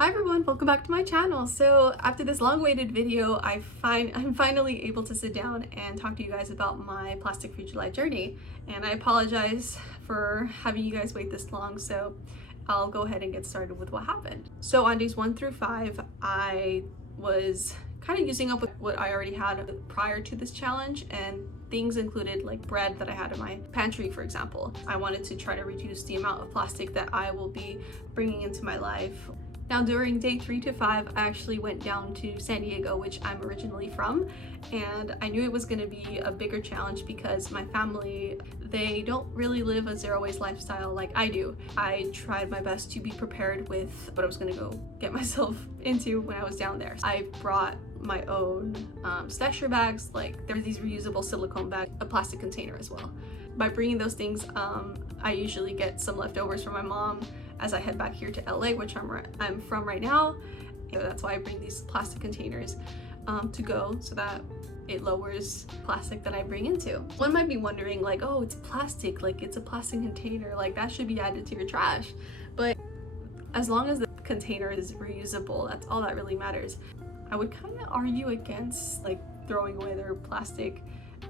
Hi everyone, welcome back to my channel. So after this long-awaited video, I'm finally able to sit down and talk to you guys about my plastic-free July journey. And I apologize for having you guys wait this long, so I'll go ahead and get started with what happened. So on days 1 through 5, I was kind of using up what I already had prior to this challenge, and things included like bread that I had in my pantry, for example. I wanted to try to reduce the amount of plastic that I will be bringing into my life. Now during day 3 to 5, I actually went down to San Diego, which I'm originally from, and I knew it was going to be a bigger challenge because my family, they don't really live a zero waste lifestyle like I do. I tried my best to be prepared with what I was going to go get myself into when I was down there. I brought my own stasher bags, like there are these reusable silicone bags, a plastic container as well. By bringing those things, I usually get some leftovers from my mom as I head back here to LA, which I'm from right now. So that's why I bring these plastic containers to go, so that it lowers plastic that I bring into. One might be wondering like, oh, it's plastic, like it's a plastic container, like that should be added to your trash. But as long as the container is reusable, that's all that really matters. I would kind of argue against like throwing away their plastic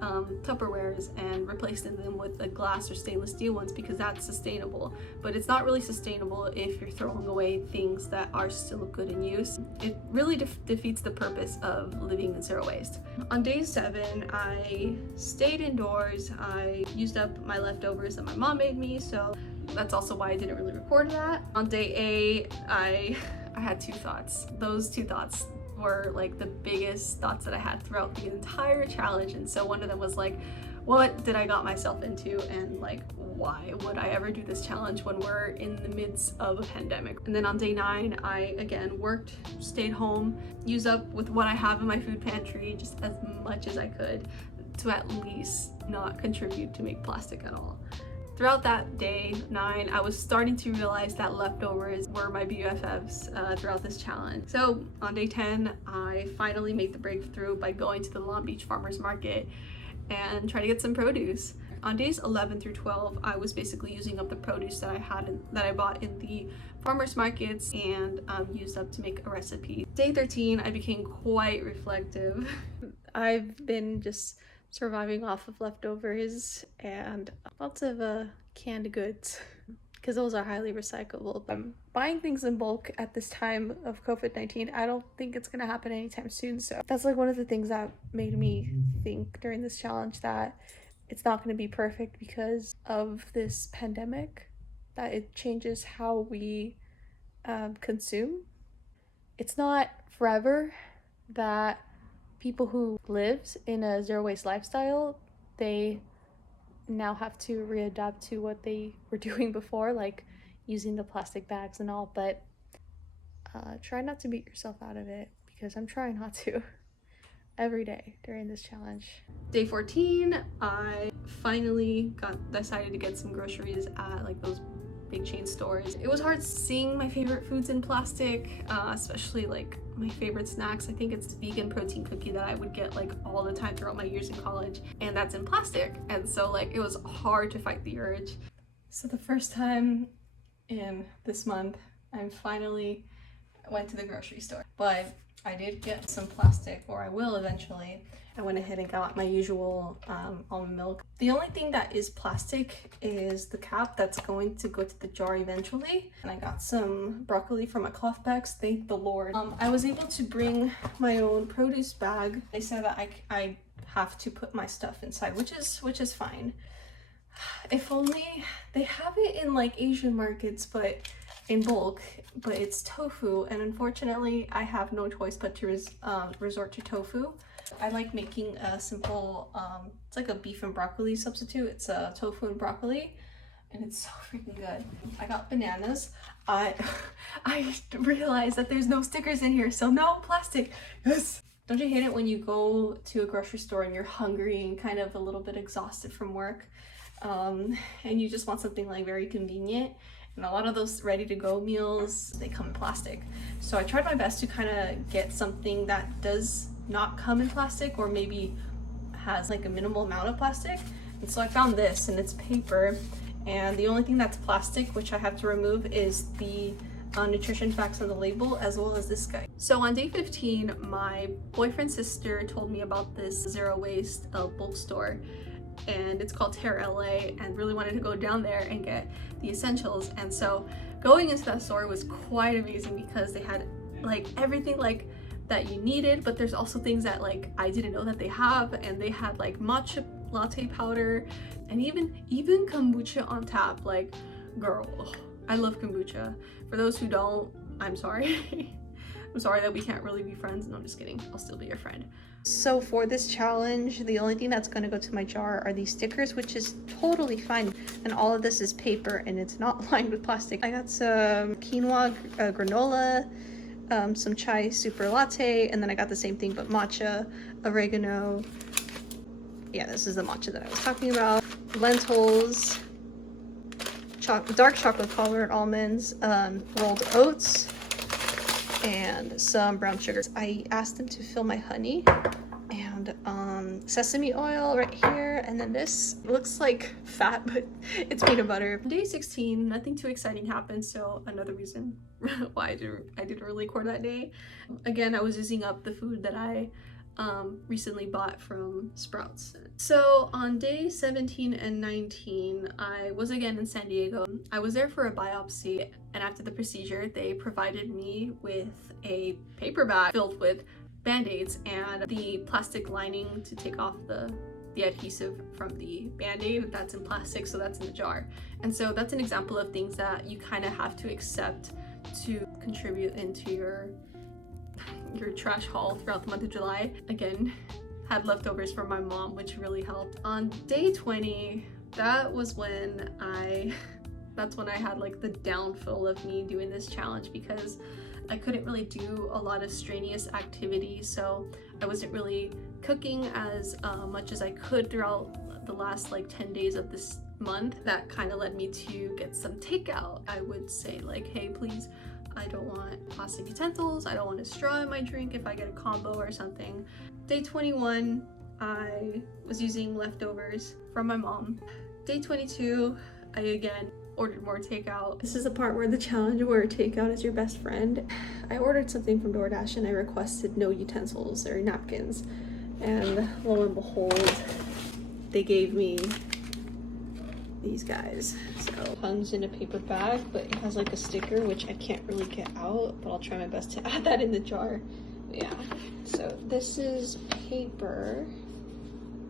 Tupperwares and replacing them with the glass or stainless steel ones, because that's sustainable. But it's not really sustainable if you're throwing away things that are still good in use. It really defeats the purpose of living in zero waste. On day 7, I stayed indoors. I used up my leftovers that my mom made me, so that's also why I didn't really record that. On day 8, I had 2 thoughts. Those 2 thoughts were like the biggest thoughts that I had throughout the entire challenge. And so one of them was like, what did I got myself into, and like why would I ever do this challenge when we're in the midst of a pandemic? And then on day 9, I again worked, stayed home, used up with what I have in my food pantry just as much as I could to at least not contribute to make plastic at all. Throughout that day 9, I was starting to realize that leftovers were my BFFs throughout this challenge. So on day 10, I finally made the breakthrough by going to the Long Beach Farmers Market and try to get some produce. On days 11 through 12, I was basically using up the produce that I bought in the farmers markets and used up to make a recipe. Day 13, I became quite reflective. I've been just surviving off of leftovers and lots of canned goods, because those are highly recyclable. I'm buying things in bulk at this time of COVID-19. I don't think it's gonna happen anytime soon, so that's like one of the things that made me think during this challenge that it's not gonna be perfect because of this pandemic, that it changes how we consume. It's not forever that people who lived in a zero waste lifestyle, they now have to readapt to what they were doing before, like using the plastic bags and all. But try not to beat yourself out of it, because I'm trying not to every day during this challenge. Day 14, I finally decided to get some groceries at like those big chain stores. It was hard seeing my favorite foods in plastic, especially like my favorite snacks. I think it's vegan protein cookie that I would get like all the time throughout my years in college, and that's in plastic. And so like it was hard to fight the urge. So the first time in this month, I finally went to the grocery store, but I did get some plastic, or I will eventually. I went ahead and got my usual almond milk. The only thing that is plastic is the cap that's going to go to the jar eventually. And I got some broccoli from my cloth bags, thank the Lord. I was able to bring my own produce bag. They said that I have to put my stuff inside, which is fine. If only they have it in like Asian markets, but in bulk, but it's tofu, and unfortunately I have no choice but to resort to tofu. I like making a simple, it's like a beef and broccoli substitute. It's a tofu and broccoli, and it's so freaking good. I got bananas. I realized that there's no stickers in here, so no plastic. Yes! Don't you hate it when you go to a grocery store and you're hungry and kind of a little bit exhausted from work, and you just want something like very convenient? And a lot of those ready-to-go meals, they come in plastic. So I tried my best to kind of get something that does not come in plastic, or maybe has like a minimal amount of plastic. And so I found this, and it's paper, and the only thing that's plastic, which I have to remove, is the nutrition facts on the label, as well as this guy. So on day 15, my boyfriend's sister told me about this zero waste bulk store, and it's called Terra LA, and really wanted to go down there and get the essentials. And so going into that store was quite amazing because they had like everything like that you needed, but there's also things that like I didn't know that they have, and they had like matcha latte powder and even kombucha on tap. Like, girl, I love kombucha. For those who don't, I'm sorry. I'm sorry that we can't really be friends. No, I'm just kidding. I'll still be your friend. So for this challenge, the only thing that's going to go to my jar are these stickers, which is totally fine. And all of this is paper and it's not lined with plastic. I got some quinoa granola, some chai super latte, and then I got the same thing but matcha, oregano. Yeah, this is the matcha that I was talking about. Lentils, dark chocolate colored almonds, rolled oats, and some brown sugar. I asked them to fill my honey and sesame oil right here, and then this looks like fat, but it's peanut butter. Day 16, nothing too exciting happened, so another reason why I didn't really record that day. Again, I was using up the food that I recently bought from Sprouts. So on day 17 and 19, I was again in San Diego. I was there for a biopsy, and after the procedure, they provided me with a paper bag filled with band-aids and the plastic lining to take off the adhesive from the band-aid. That's in plastic, so that's in the jar. And so that's an example of things that you kind of have to accept to contribute into your trash haul throughout the month of July. Again, had leftovers from my mom, which really helped. On day 20, that's when I had like the downfall of me doing this challenge, because I couldn't really do a lot of strenuous activities, so I wasn't really cooking as much as I could throughout the last like 10 days of this month. That kind of led me to get some takeout. I would say like, hey, please, I don't want plastic utensils, I don't want a straw in my drink if I get a combo or something. Day 21, I was using leftovers from my mom. Day 22, I again ordered more takeout. This is the part where the challenge where takeout is your best friend. I ordered something from DoorDash and I requested no utensils or napkins, and lo and behold, they gave me these guys. So comes in a paper bag, but it has like a sticker which I can't really get out, but I'll try my best to add that in the jar. Yeah, so this is paper,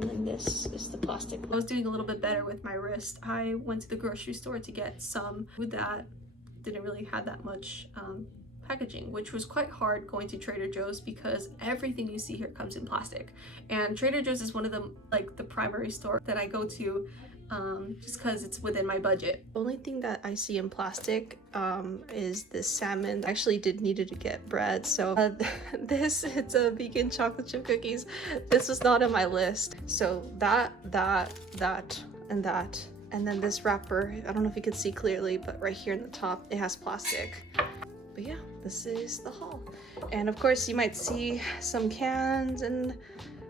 and then this is the plastic. I was doing a little bit better with my wrist. I went to the grocery store to get some food that didn't really have that much packaging, which was quite hard going to Trader Joe's because everything you see here comes in plastic. And Trader Joe's is one of the primary store that I go to just because it's within my budget. The only thing that I see in plastic is this salmon. I actually needed to get bread, so it's a vegan chocolate chip cookies. This was not on my list. So that, and that, and then this wrapper. I don't know if you can see clearly, but right here in the top, it has plastic. But yeah, this is the haul. And of course, you might see some cans and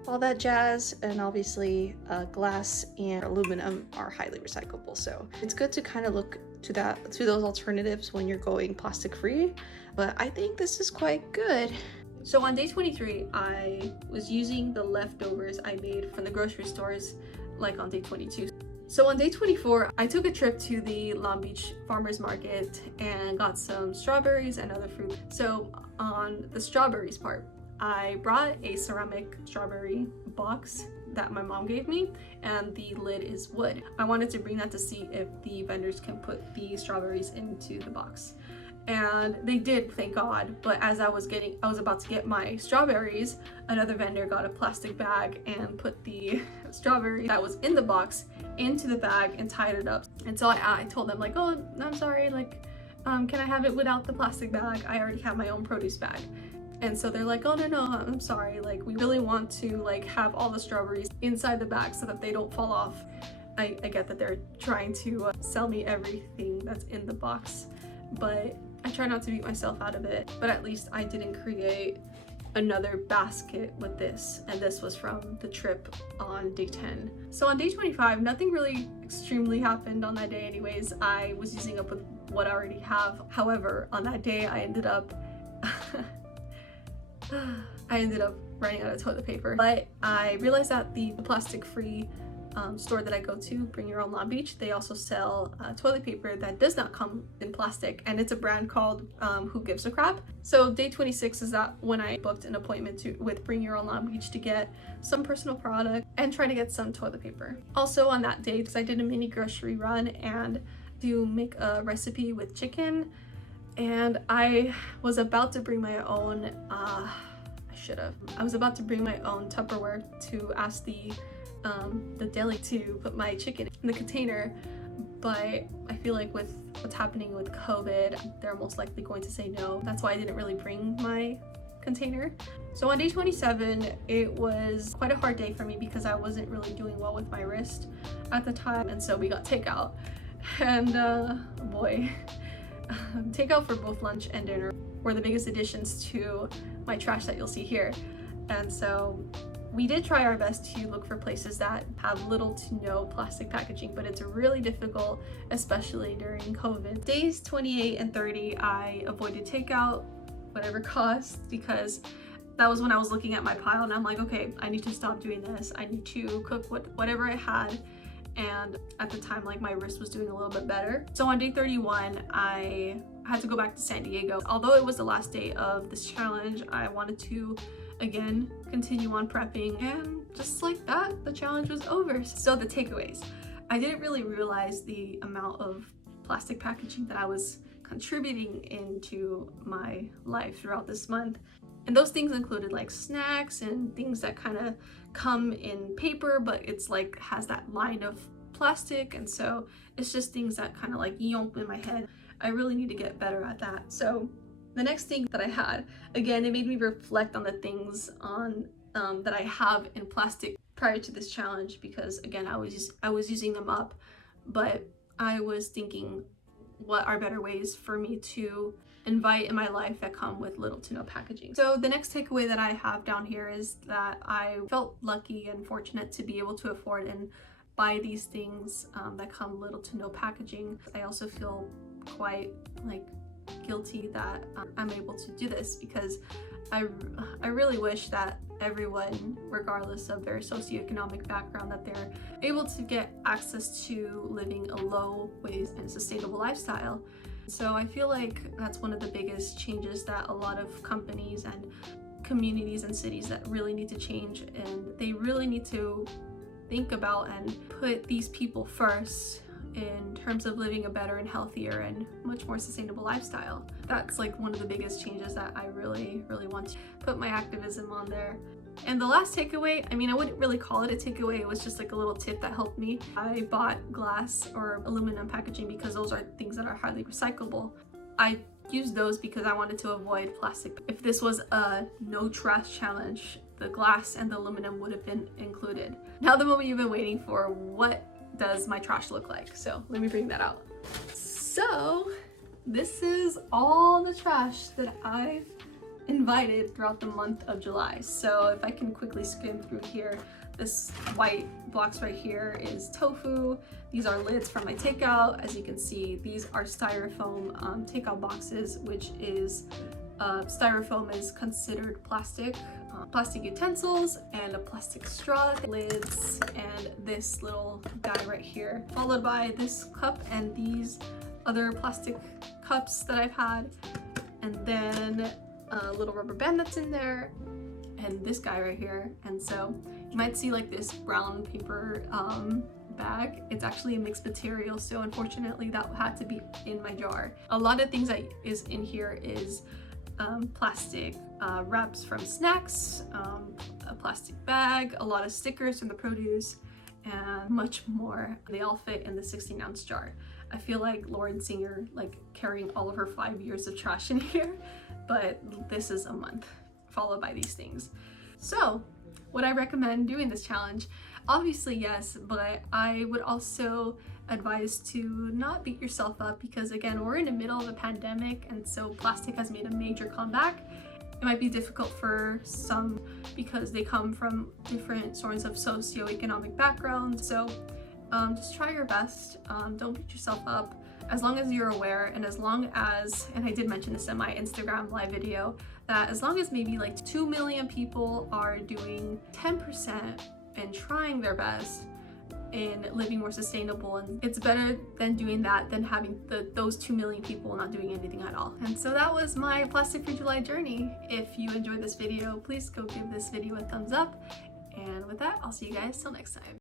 all that jazz, and obviously glass and aluminum are highly recyclable, so it's good to kind of look to those alternatives when you're going plastic free, but I think this is quite good. So on day 23, I was using the leftovers I made from the grocery stores like on day 22. So on day 24, I took a trip to the Long Beach Farmers Market and got some strawberries and other fruit. So on the strawberries part, I brought a ceramic strawberry box that my mom gave me, and the lid is wood. I wanted to bring that to see if the vendors can put the strawberries into the box. And they did, thank God. But as I was about to get my strawberries, another vendor got a plastic bag and put the strawberry that was in the box into the bag and tied it up. And so I told them like, oh, I'm sorry, like, can I have it without the plastic bag? I already have my own produce bag. And so they're like, oh no, I'm sorry, like we really want to like have all the strawberries inside the bag so that they don't fall off. I get that they're trying to sell me everything that's in the box, but I try not to beat myself out of it. But at least I didn't create another basket with this, and this was from the trip on day 10. So on day 25, nothing really extremely happened on that day anyways. I was using up with what I already have. However, on that day I ended up running out of toilet paper, but I realized that the plastic-free store that I go to, Bring Your Own Long Beach, they also sell toilet paper that does not come in plastic, and it's a brand called Who Gives a Crap. So day 26 is that when I booked an appointment with Bring Your Own Long Beach to get some personal product and try to get some toilet paper. Also on that day, because I did a mini grocery run and to make a recipe with chicken, and I was about to bring my own I was about to bring my own Tupperware to ask the deli to put my chicken in the container, but I feel like with what's happening with COVID, they're most likely going to say no. That's why I didn't really bring my container. So on day 27, it was quite a hard day for me because I wasn't really doing well with my wrist at the time, and so we got takeout. And boy, takeout for both lunch and dinner were the biggest additions to my trash that you'll see here. And so we did try our best to look for places that have little to no plastic packaging, but it's really difficult, especially during COVID. Days 28 and 30, I avoided takeout, whatever cost, because that was when I was looking at my pile and I'm like, okay, I need to stop doing this. I need to cook whatever I had. And at the time, like, my wrist was doing a little bit better. So on day 31, I had to go back to San Diego. Although it was the last day of this challenge, I wanted to again continue on prepping, and just like that, the challenge was over. So the takeaways, I didn't really realize the amount of plastic packaging that I was contributing into my life throughout this month. And those things included like snacks and things that kind of come in paper, but it's like has that line of plastic, and so it's just things that kind of like yomp in my head. I really need to get better at that. So the next thing that I had, again, it made me reflect on the things on that I have in plastic prior to this challenge, because again, I was using them up, but I was thinking, what are better ways for me to invite in my life that come with little to no packaging? So the next takeaway that I have down here is that I felt lucky and fortunate to be able to afford and buy these things that come little to no packaging. I also feel quite like guilty that I'm able to do this, because I really wish that everyone, regardless of their socioeconomic background, that they're able to get access to living a low waste and sustainable lifestyle. So I feel like that's one of the biggest changes that a lot of companies and communities and cities that really need to change, and they really need to think about and put these people first in terms of living a better and healthier and much more sustainable lifestyle. That's like one of the biggest changes that I really want to put my activism on there. And the last takeaway, I mean, I wouldn't really call it a takeaway, it was just like a little tip that helped me. I bought glass or aluminum packaging because those are things that are highly recyclable. I used those because I wanted to avoid plastic. If this was a no trash challenge, the glass and the aluminum would have been included. Now the moment you've been waiting for, what does my trash look like? So let me bring that out. So this is all the trash that I've invited throughout the month of July. So if I can quickly skim through here, this white box right here is tofu. These are lids from my takeout. As you can see, these are styrofoam takeout boxes, which is styrofoam is considered plastic. Plastic utensils and a plastic straw, lids, and this little guy right here, followed by this cup and these other plastic cups that I've had, and then a little rubber band that's in there, and this guy right here. And so you might see like this brown paper bag. It's actually a mixed material, so unfortunately that had to be in my jar. A lot of things that is in here is plastic wraps from snacks, a plastic bag, a lot of stickers from the produce, and much more. They all fit in the 16-ounce jar. I feel like Lauren Singer, like carrying all of her 5 years of trash in here, but this is a month followed by these things. So would I recommend doing this challenge? Obviously yes, but I would also advise to not beat yourself up, because again, we're in the middle of a pandemic, and so plastic has made a major comeback, It might be difficult for some because they come from different sorts of socioeconomic backgrounds. So just try your best. Don't beat yourself up. As long as you're aware, and as long as, and I did mention this in my Instagram live video, that as long as maybe like 2 million people are doing 10% and trying their best in living more sustainable, and it's better than doing that than having those 2 million people not doing anything at all. And so that was my Plastic Free July journey. If you enjoyed this video, please go give this video a thumbs up, and with that, I'll see you guys till next time.